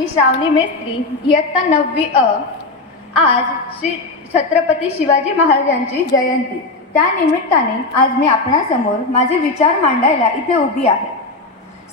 मी श्रावणी मेस्त्री इयत्ता नववी अ. आज श्री छत्रपती शिवाजी महाराजांची जयंती. त्या निमित्ताने आज मी आपणासमोर माझे विचार मांडायला इथे उभी आहे.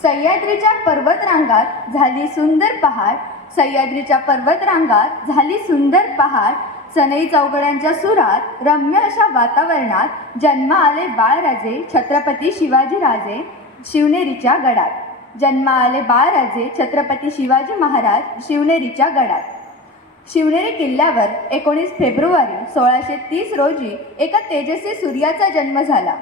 सह्याद्रीच्या पर्वतरांगात झाली सुंदर पहाड सह्याद्रीच्या पर्वतरांगात झाली सुंदर पहाड सनई चौघड्यांच्या सुरात रम्य अशा वातावरणात जन्म आले बाळराजे छत्रपती शिवाजीराजे शिवनेरीच्या गडात. जन्म आले बाळराजे छत्रपती शिवाजी महाराज शिवनेरीच्या गडात. शिवनेरी किल्ल्यावर एकोणीस फेब्रुवारी सोळाशे तीस रोजी एका तेजस्वी सूर्याचा जन्म झाला.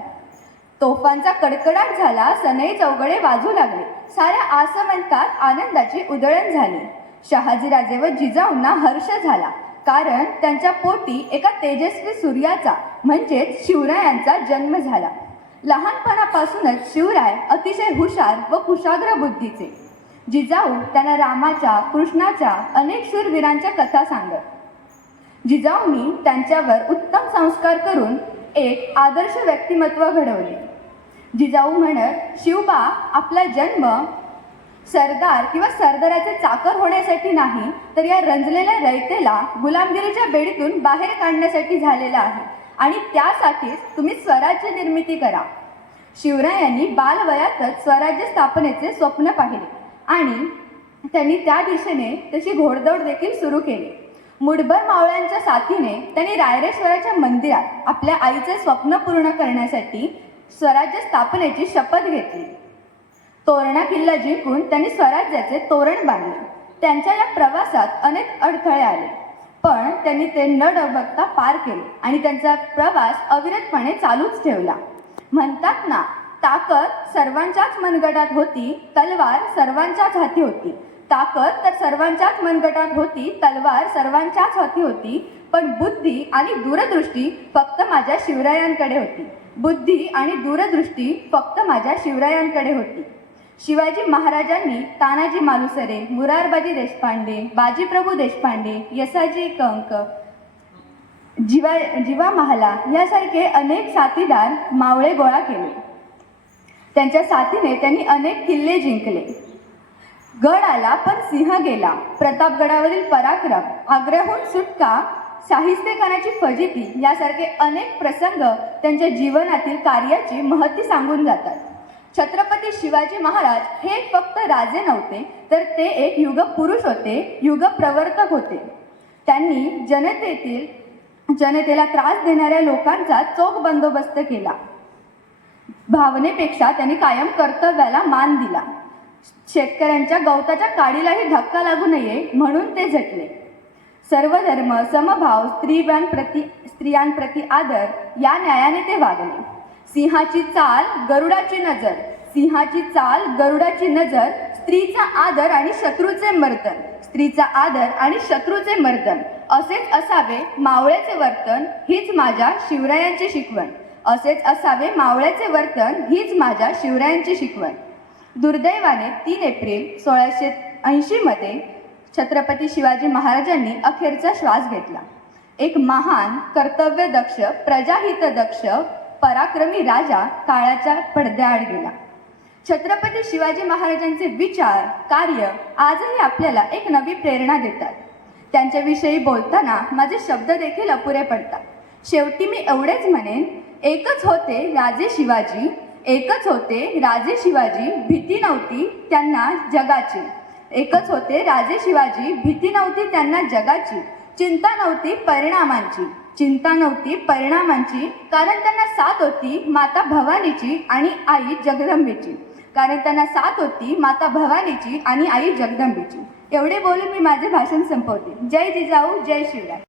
तोफांचा कडकडाट झाला सनई चौघडे वाजू लागले. साऱ्या आसमंतात आनंदाची उधळण झाली. शहाजीराजे व जिजाऊंना हर्ष झाला. कारण त्यांच्या पोटी एका तेजस्वी सूर्याचा म्हणजेच शिवरायांचा जन्म झाला. लहानपणापासूनच शिवराय अतिशय हुशार व कुशाग्र बुद्धीचे. जिजाऊ त्यांना रामाच्या कृष्णाच्या अनेक शूरवीरांच्या कथा सांगत. जिजाऊंनी त्यांच्यावर उत्तम संस्कार करून एक आदर्श व्यक्तिमत्व घडवले. जिजाऊ म्हणत शिवबा आपला जन्म सरदार किंवा सरदाराचे चाकर होण्यासाठी नाही तर या रंजलेल्या रयतेला गुलामगिरीच्या बेडीतून बाहेर काढण्यासाठी झालेला आहे. आणि त्यासाठीच तुम्ही स्वराज्य निर्मिती करा. शिवरायांनी बालवयातच स्वराज्य स्थापनेचे स्वप्न पाहिले आणि त्यांनी त्या दिशेने तशी घोडदौड देखील सुरू केली. मुडभर मावळ्यांच्या साथीने त्यांनी रायरेश्वराच्या मंदिरात आपल्या आईचे स्वप्न पूर्ण करण्यासाठी स्वराज्य स्थापनेची शपथ घेतली. तोरणा किल्ला जिंकून त्यांनी स्वराज्याचे तोरण बांधले. त्यांच्या या प्रवासात अनेक अडथळे आले. पण त्यांनी ते न डबकता पार केले आणि त्यांचा प्रवास अविरतपणे चालूच ठेवला. म्हणतात ना ताकद सर्वांच्याच मनगटात होती तलवार सर्वांच्याच हाती होती. ताकद तर सर्वांच्याच मनगटात होती तलवार सर्वांच्याच हाती होती पण बुद्धी आणि दूरदृष्टी फक्त माझ्या शिवरायांकडे होती. बुद्धी आणि दूरदृष्टी फक्त माझ्या शिवरायांकडे होती. शिवाजी महाराजांनी तानाजी मालुसरे मुरारबाजी देशपांडे बाजीप्रभू देशपांडे यसाजी कंक जिवा जिवा महाला यासारखे अनेक साथीदार मावळे गोळा केले. त्यांच्या साथीने त्यांनी अनेक किल्ले जिंकले. गड आला पण सिंह गेला. प्रतापगडावरील पराक्रम आग्र्याहून सुटका शाहिस्तेखानाची फजिती यासारखे अनेक प्रसंग त्यांच्या जीवनातील कार्याची महती सांगून जातात. छत्रपती शिवाजी महाराज हे फक्त राजे नव्हते तर ते एक युग पुरुष होते युग प्रवर्तक होते. त्यांनी जनतेतील जनतेला त्रास देणाऱ्या लोकांचा चोख बंदोबस्त केला. भावनेपेक्षा त्यांनी कायम कर्तव्याला मान दिला. शेतकऱ्यांच्या गवताच्या काडीलाही धक्का लागू नये म्हणून ते झटले. सर्व धर्म समभाव स्त्रियांप्रती स्त्रियांप्रती आदर या न्यायाने ते वागले. सिंहाची चाल गरुडाची नजर. सिंहाची चाल गरुडाची नजर स्त्रीचा आदर आणि शत्रूचे मर्दन. स्त्रीचा आदर आणि शत्रूचे मर्दन. असेच असावे मावळ्याचे वर्तन हीच माझ्या शिवरायांची शिकवण. असेच असावे मावळ्याचे वर्तन हीच माझ्या शिवरायांची शिकवण. दुर्दैवाने तीन एप्रिल सोळाशे ऐंशीमध्ये छत्रपती शिवाजी महाराजांनी अखेरचा श्वास घेतला. एक महान कर्तव्यदक्ष प्रजाहितदक्ष पराक्रमी राजा काळाच्या पडद्याआड गेला. छत्रपती शिवाजी महाराजांचे विचार कार्य आजही आपल्याला एक नवी प्रेरणा देतात. त्यांच्याविषयी बोलताना माझे शब्द देखील अपुरे पडतात. शेवटी मी एवढेच म्हणेन एकच होते राजे शिवाजी एकच होते राजे शिवाजी भीती नव्हती त्यांना जगाची. एकच होते राजे शिवाजी भीती नव्हती त्यांना जगाची. चिंता नव्हती परिणामांची. चिंता नव्हती परिणामांची. कारण त्यांना साथ होती माता भवानीची आणि आई जगदंबेची. कारण त्यांना साथ होती माता भवानीची आणि आई जगदंबेची. एवढे बोलून मी माझे भाषण संपवते. जय जिजाऊ जय शिवराय.